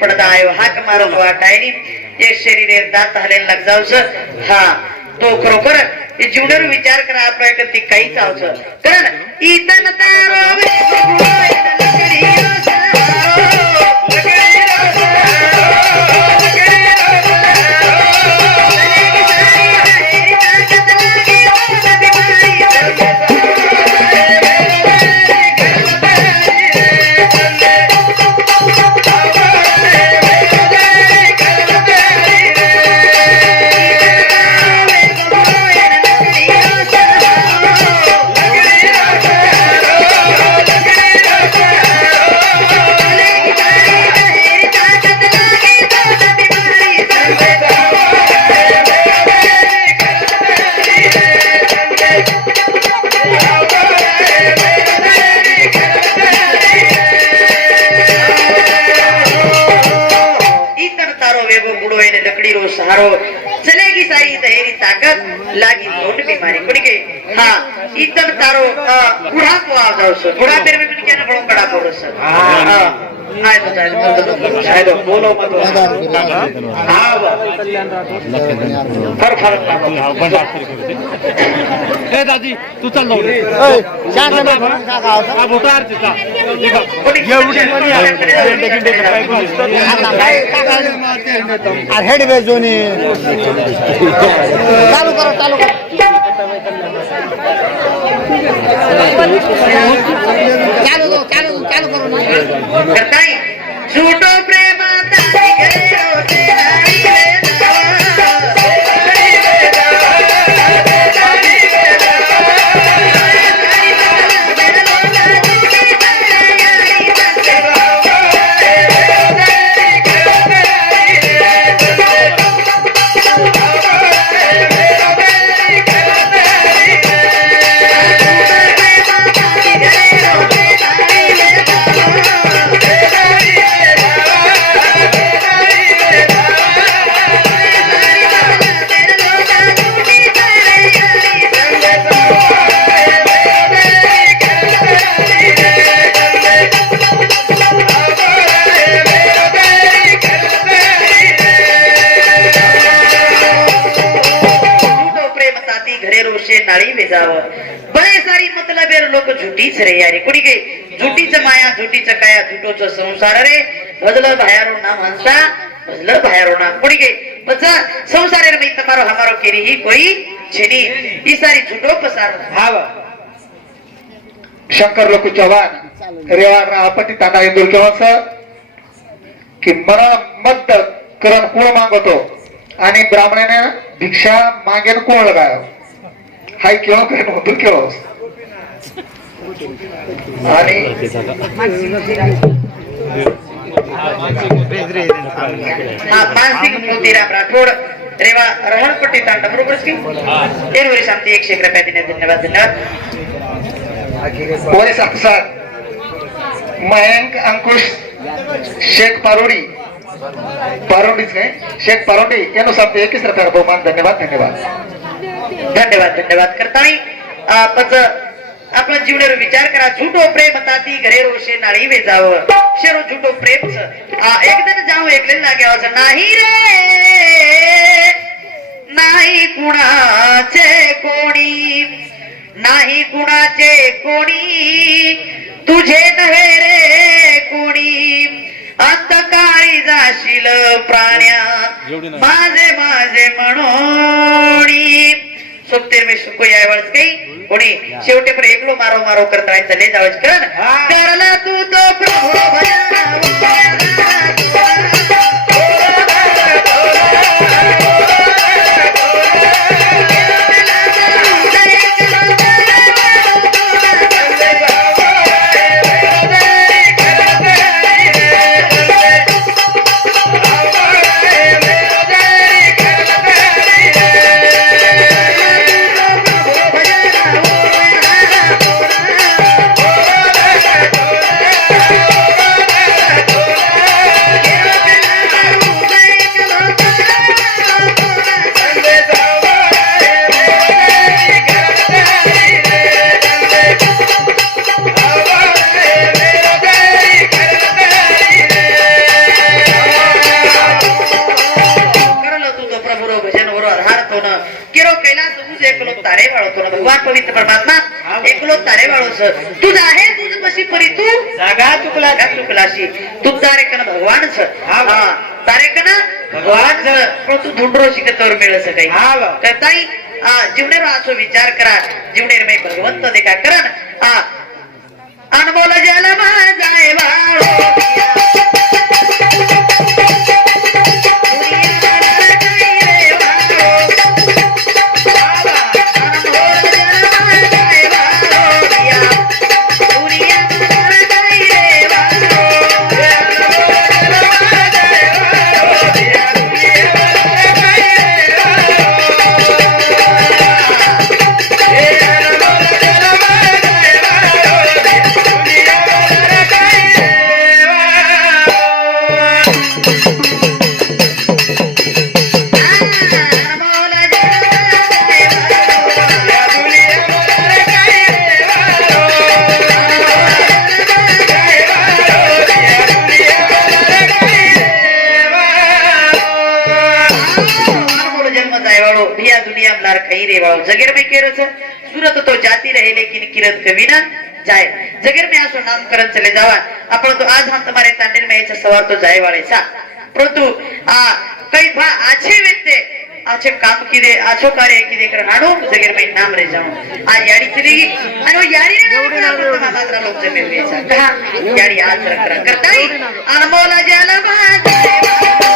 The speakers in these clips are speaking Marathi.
पडदा आयो हात मारो वाटायनी ये शरीर दात हलेल लाग जाऊस हा तो खरोखर हे जीवनावर विचार करा आपल्या ती काही चावचं कारण इतन तारो હા ઇતર તારો બુઢાપો આવ જાવ છે બુઢા પેર મેં મને કેને બળો કડા પડો છે હા આય તો જાય સાહેબ બોલો મત હા ફર ફર ए चाल जाऊ दे. हा मोठा आरती चाल. हेड बेजोनी चालू करो चालू बरे सारी मतलब लोक झुटीच रे यारे. कुणी गे? झुटीच माया झुटीच काया झुटोच संसार रे. भजल भायारो ना माणसा भजल भायारो ना कुणी गे? बचा संसार रे भाई तमारो हमारो केरी ही कोई छेनी. ही सारी झुटो पसार. भाव शंकर लोक चव्हाण. रेवार आपत्ती ताना इंदूर चव्हाण सर? कि मरा मत करण कोण मागवतो? आणि ब्राह्मणाने भिक्षा मागेन कोण लगाव हाय केळो काय नव्हतो केळो मानसिक मोतीराम राठोड रेवा रमणपट्टी तांडा बरोबर की? तेर वर्ष आमचे एकशे एक रुपया देण्यात धन्यवाद धन्यवाद. वरिस अफसर मयंक अंकुश शेख पारोडी. पारोडीच नाही शेख पारोडी यांना सांगते एकच रुपया बहुमान धन्यवाद धन्यवाद. धन्यवाद धन्यवाद करता नाही पण आपला जीवनावर विचार करा. झुटो प्रेम ताती घरे रोषे नाळी वे जाव. शेरो झुटो प्रेम एकदा जाऊ एक घ्यावं नाही रे! नाही कुणाचे कोणी. नाही कुणाचे कोणी. तुझे नव्हे रे कोणी. अंत काळी जाशील प्राण्या. माझे माझे म्हणून. सोबतीर मी सुको यावेळेस काही कोणी शेवटे पण एकलो मारो मारो करता लय जावच करण करला तू तो प्रभू तारे परमात्मा एकलो तारे वाळवस तुझ आहे तुझ कशी परी तू? जागा चुकला चुकलाशी. तू तारेकन भगवानच हा तारेकन भगवान पण तू धुंडरो शिकतवर मिळस काही. हा वा. करताई हा जीवनेर असो विचार करा. जीवनेर मी भगवंत देखा करण हा. अनमोल जल जाय लेकिन किरत कभी ना जाए जगेर में आसो नामकरण चले जावा आपण तो आज हम तुम्हारे तांडेल में याच्या सवार तो जाय वाळे सा. परंतु आ कई भा आछे व्यक्ते आछे काम किदे आछो कार्य किदे कर हाडो जगेर में नाम रे जाऊं. आ याडी चली गई. आणि वो याडी ने नाम रे मात्र लोक जमे हुए सा कहा याडी आज रख रख करताई अनमोल जल चौऱ्याशी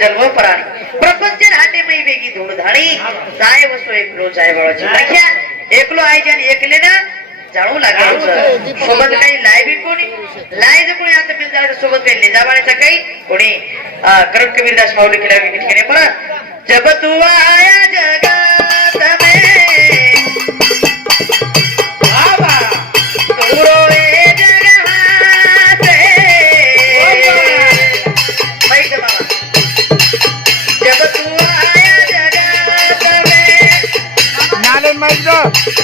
जन्म पराणी प्रपंच हाटे मै वेगी धूळ धाणी. जाय वसो एकलो जाय. वळाची लख्या एकलो आहे ज्याने एकले ना जाळू लागलो सोबत काही लाय बी कोणी? लाय जर कोणी आता मिल जाळ सोबत काही लिजाबाळाचा काही? कोणी? अं, करण कबीरदास माऊली केल्या ठिकाणी परत जब तू Obrigado.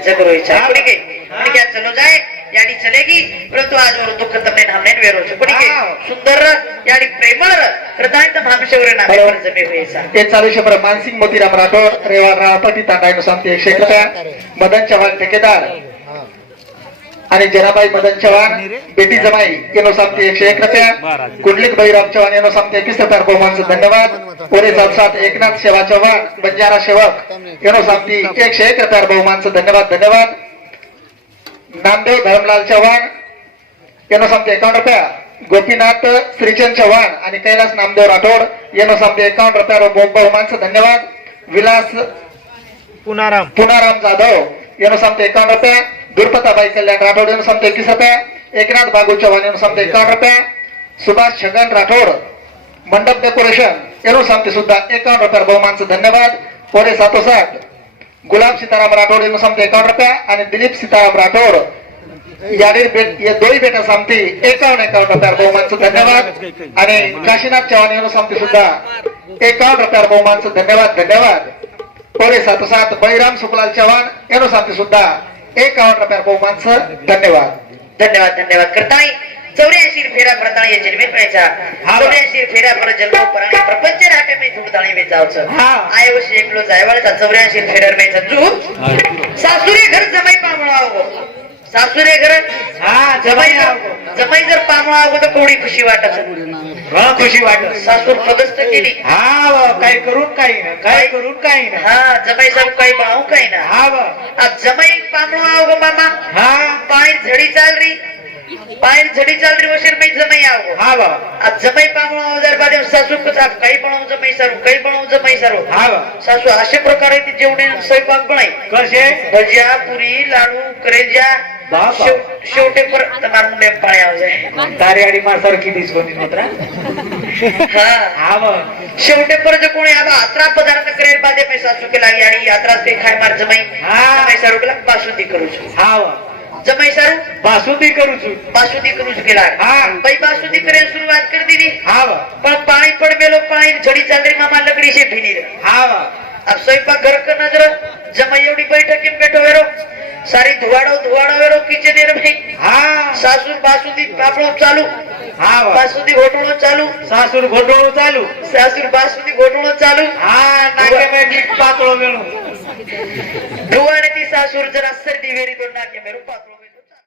तारे सरू सारी जग रोई छा कुड़ी के कुड़ी क्या चलो जाए यानी चलेगी परंतु आज और दुःख तमने हमने वेरो छ कुड़ी के सुंदर यानी प्रेमळ हृदय तम हमशेवर ना बरोबर. जमे हुए सा ते चालू मानसिंग मोतीराम राठोड रेवाड राळपटी तांडायनो सांगते एकशे एक रुपया मदन चव्हाण ठेकेदार. आणि जनाबाई मदन चव्हाण बेटी जमाई येनो सांगते एकशे एक रुपया. कुंडलिक बैराम चव्हाण येनो सांगते एकवीस रुपया. बहुमानचं धन्यवाद. ओरे सात एकनाथ सेवा चव्हाण बंजारा सेवक येनो सांगते एकशे एक रुपया. बहुमानचं धन्यवाद धन्यवाद. नामदेव धर्मलाल चव्हाण येनो सांगते एकावन्न रुपया. गोपीनाथ श्रीचंद चव्हाण आणि कैलास नामदेव राठोड येनो सांगते एकावन्न रुपया. बहुमानचं धन्यवाद. विलास पुनाराम. पुनाराम जाधव येनो सांगते एकावन्न रुपया. दुर्पताबाई कल्याण राठोड येनो सांगते एकवीस रुपया एकनाथ बागू चव्हाण येनो सांगते एकावन्न रुपया सुभाष छगन राठोड मंडप डेकोरेशन एनो सामते सुद्धा एकावन्न रुपयावर बहुमानचं धन्यवाद. पोरे सातोसाठ गुलाब सीताराम राठोड एनो सामते एकावन्न रुपया आणि दिलीप सीताराम राठोड. याडीर बेट या दोही बेटा सामती एकावन्न एकावन्न रुपयावर बहुमानचं धन्यवाद. आणि काशीनाथ चव्हाण एनो सामते सुद्धा एकावन्न रुपयावर बहुमानचं धन्यवाद धन्यवाद. पोरे सातोसात बळीराम सुखलाल चव्हाण एनो सामते सुद्धा एकावन्न रुपयावर बहुमानचं धन्यवाद। धन्यवाद धन्यवाद। करताय चौऱ्याऐंशी फेरा प्रताळी या जन्मे पळायचा चौऱ्याऐंशी फेरा पर जन्म पराणे प्रपंच राहते मी झुडताळी हा. आय वर्ष एकलो जायवाळचा चौऱ्याऐंशी फेरार मेचा सासुरे घर जमाई पामळा सासुरे घर हा जमाई जमाई जर जमाई जर पामळा आगो तर कोणी खुशी वाटत हा खुशी वाटत सासूर पदस्थ केली. हा काय करून काही ना काय करून काही ना हा जमाई साहेब काही बाळू काही ना हा वा. आज जमाई पामळा आगो मामा. हा. पाणी झडी चाल री पाणी झडी चाल री वशीर मी जमाई आगो हा. आज जमाई पामळा अवजार बारे सासू कसा काही बनवू जमाई सारू काही बनवू जमाई सारू. हा वा. सासू अशा प्रकारे ती जेवणे स्वयंपाक बनाई कसे? भजिया पुरी लाडू करेजा शेवटी परत नारमुंडे पाय आवाज तारेआडी मासारखी दिसवती मात्र. हा. मग. शेवटे परत कोणी आबा अतरा पदार्थ करेल बाजे मी सासू केला आणि यात्रा ते खाय मार जमाई. सारू केला बासुंदी करू जमाई सारू बासुंदी करू बासुंदी करू केला. बाई बासुंदी करे सुरुवात कर दिली. पण पाणी पड पाणी झडी चालरी मामा लकडी से हा स्वयंपाक घर कर नजर जमाई एवढी बैठकी बेठो सारी धुवाडो धुवाडो वेळो किचनेर भाई हा. सासूर बासुदी पापडो चालू. हा बासुदी घोटळो चालू. सासूर घोटळो चालू. सासूर बासुदी घोटळो चालू. हा नाके पातळो मेळो धुवाड्याची सासूर जरा सर्दी वेरी तो नाके मेळो पातळो.